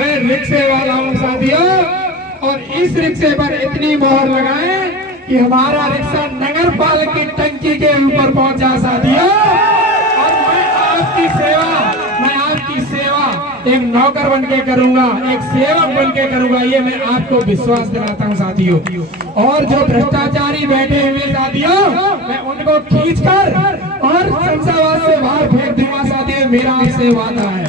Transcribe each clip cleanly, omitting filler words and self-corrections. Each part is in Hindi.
मैं रिक्शे वाला हूँ साथियों, और इस रिक्शे पर इतनी मोहर लगाएं कि हमारा रिक्शा नगर पालिका की टंकी के ऊपर पहुंचा साथियों। और मैं आपकी सेवा एक नौकर बन के करूंगा, एक सेवक बन के करूंगा, ये मैं आपको विश्वास दिलाता हूं साथियों। और जो भ्रष्टाचारी बैठे हुए साथियों, मैं उनको खींचकर और शमशाबाद से बाहर फेंक दूंगा साथियों, मेरा आपसे वादा है।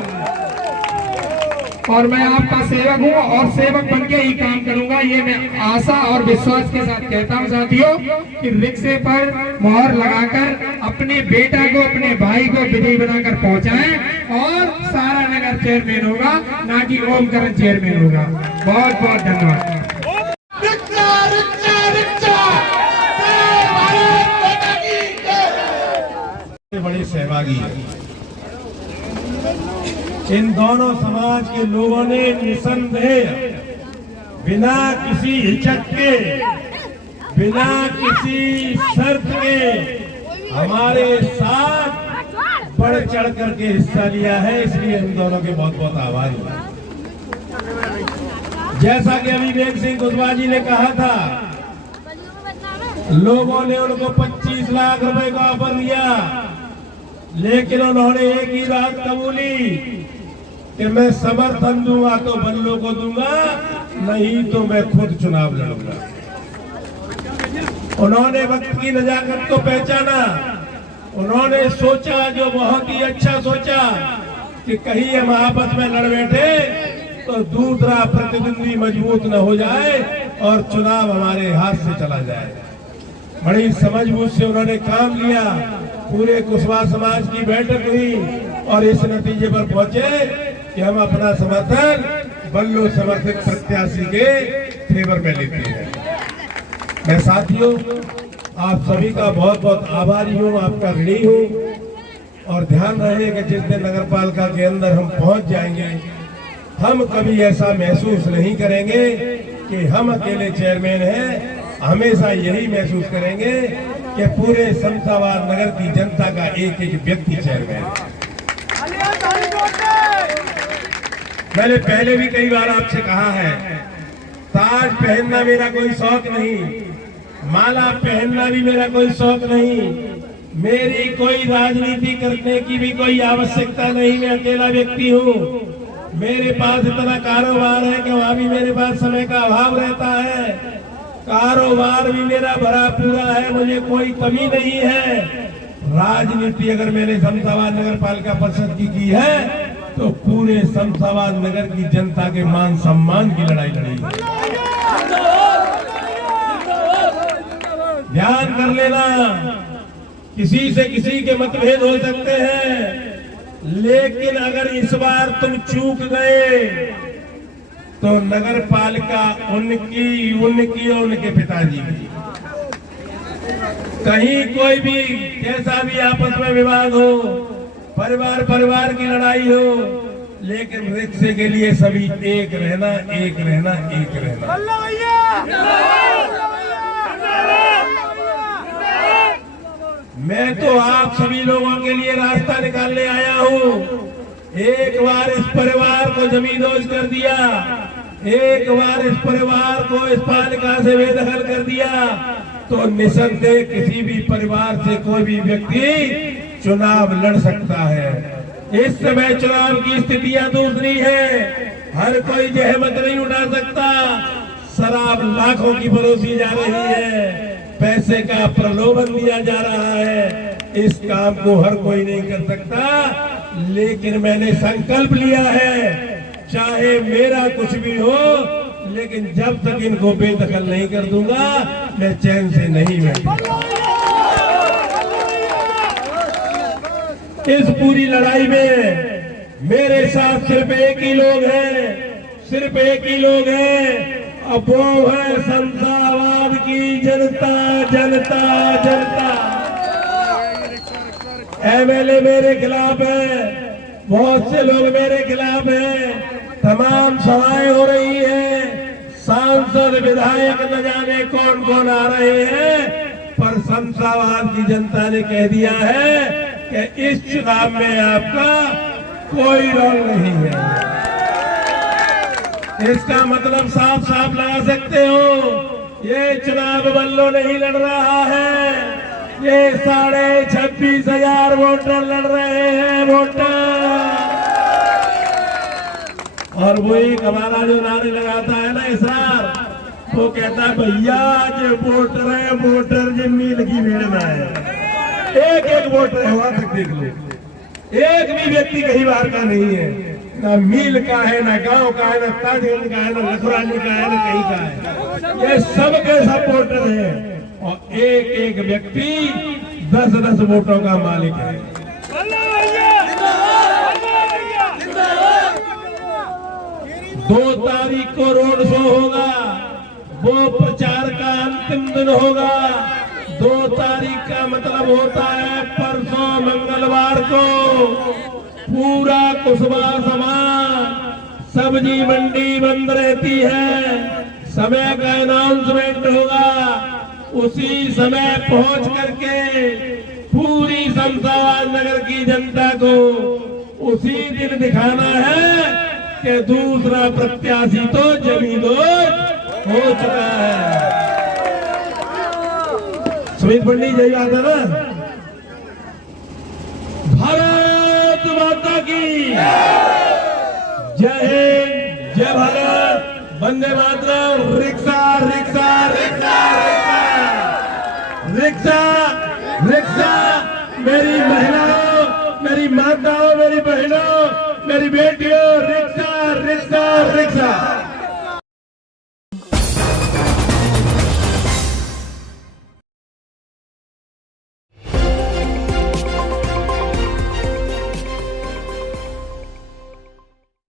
और मैं आपका सेवक हूँ और सेवक बन के ही काम करूंगा, ये मैं आशा और विश्वास के साथ कहता हूँ साथियों कि रिक्शे पर मोहर लगाकर अपने बेटा को, अपने भाई को विजयी बनाकर पहुंचाएं और सारा नगर चेयरमैन होगा, ना कि ओमकरण चेयरमैन होगा। बहुत बहुत धन्यवाद। बड़े सहभागी है, इन दोनों समाज के लोगों ने निसंदेह बिना किसी हिचक के, बिना किसी शर्त के हमारे साथ बढ़ चढ़ करके हिस्सा लिया है, इसलिए इन दोनों के बहुत बहुत आभारी हैं। जैसा कि अभी विवेक सिंह कुशवाहा जी ने कहा था, लोगों ने उनको 25 लाख रुपए का ऑफर दिया, लेकिन उन्होंने एक ही बात कबूली कि मैं समर्थन दूंगा तो बल्लों को दूंगा, नहीं तो मैं खुद चुनाव लड़ूंगा। उन्होंने वक्त की नजाकत को पहचाना, उन्होंने सोचा जो बहुत ही अच्छा सोचा कि कहीं हम आपस में लड़ बैठे तो दूसरा प्रतिद्वंदी मजबूत न हो जाए और चुनाव हमारे हाथ से चला जाए। बड़ी समझबूझ से उन्होंने काम लिया, पूरे कुशवाहा समाज की बैठक हुई और इस नतीजे पर पहुंचे कि हम अपना समर्थन बल्लो समर्थित प्रत्याशी के फेवर में लेते हैं। मैं साथियों आप सभी का बहुत बहुत आभारी हूँ, आपका ऋणी हूँ। और ध्यान रहे कि जिस दिन नगर पालिका के अंदर हम पहुंच जाएंगे, हम कभी ऐसा महसूस नहीं करेंगे कि हम अकेले चेयरमैन हैं। हमेशा यही महसूस करेंगे कि पूरे शमशाबाद नगर की जनता का एक एक व्यक्ति चेयरमैन है। मैंने पहले भी कई बार आपसे कहा है, ताज पहनना मेरा कोई शौक नहीं, माला पहनना भी मेरा कोई शौक नहीं, मेरी कोई राजनीति करने की भी कोई आवश्यकता नहीं। मैं अकेला व्यक्ति हूँ, मेरे पास इतना कारोबार है कि वहाँ भी मेरे पास समय का अभाव रहता है, कारोबार भी मेरा भरा पूरा है, मुझे कोई कमी नहीं है। राजनीति अगर मैंने शमशाबाद नगर पालिका परिषद की है तो पूरे शमशाबाद नगर की जनता के मान सम्मान की लड़ाई लड़ी है। ध्यान कर लेना, किसी से किसी के मतभेद हो सकते हैं, लेकिन अगर इस बार तुम चूक गए तो नगर पालिका उनकी और उनके पिताजी की। कहीं कोई भी कैसा भी आपस में विवाद हो, परिवार की लड़ाई हो, लेकिन रिक्शे के लिए सभी एक रहना, एक रहना, एक रहना। मैं तो आप सभी लोगों के लिए रास्ता निकालने आया हूँ। एक बार इस परिवार को जमींदोज कर दिया, एक बार इस परिवार को इस पालिका से बेदखल कर दिया तो निसंदेह किसी भी परिवार से कोई भी व्यक्ति चुनाव लड़ सकता है। इस समय चुनाव की स्थितियां दूसरी है, हर कोई जहमत नहीं उठा सकता। शराब लाखों की परोसी जा रही है, पैसे का प्रलोभन दिया जा रहा है, इस काम को हर कोई नहीं कर सकता। लेकिन मैंने संकल्प लिया है, चाहे मेरा कुछ भी हो, लेकिन जब तक इनको बेदखल नहीं कर दूंगा मैं चैन से नहीं बैठूंगा। इस पूरी लड़ाई में मेरे साथ सिर्फ एक ही लोग हैं, सिर्फ एक ही लोग हैं, अब वो है शमशाबाद की जनता, जनता, जनता। एमएलए मेरे खिलाफ है, बहुत से लोग मेरे खिलाफ हैं, तमाम सभाएं हो रही हैं, सांसद विधायक न जाने कौन कौन आ रहे हैं, पर शमशाबाद की जनता ने कह दिया है कि इस चुनाव में आपका कोई रोल नहीं है। इसका मतलब साफ साफ लगा सकते हो, ये चुनाव बल्लो नहीं लड़ रहा है, ये 26,500 वोटर लड़ रहे हैं, वोटर। और वो एक हमारा जो नारे लगाता है ना इसरार, वो कहता है भैया जो वोटर है, वोटर जो मील की भीड़ में है, एक एक वोटर है, वहां तक देख लो, एक भी व्यक्ति कहीं बाहर का नहीं है, ना मील का है, ना गांव का है, ना ताजगंज का है, ना लखरानी का है, ना कहीं का है, ये सब के सब वोटर हैं। और एक एक व्यक्ति 10-10 वोटों का मालिक है। 2 तारीख को रोड शो होगा, वो प्रचार का अंतिम दिन होगा। 2 तारीख का मतलब होता है परसों मंगलवार को पूरा कुसबा समाज सब्जी मंडी बंद रहती है, समय का अनाउंसमेंट होगा, उसी समय पहुंच करके पूरी शमशाबाद नगर की जनता को उसी दिन दिखाना है कि दूसरा प्रत्याशी तो जमींदोज हो चुका है। सुमित पंडित यही बात है ना। भारत माता की जय हिंद, जय भारत, वंदे मातरम। रिक्शा रिक्शा रिक्शा रिक्शा रिक्शा रिक्शा मेरी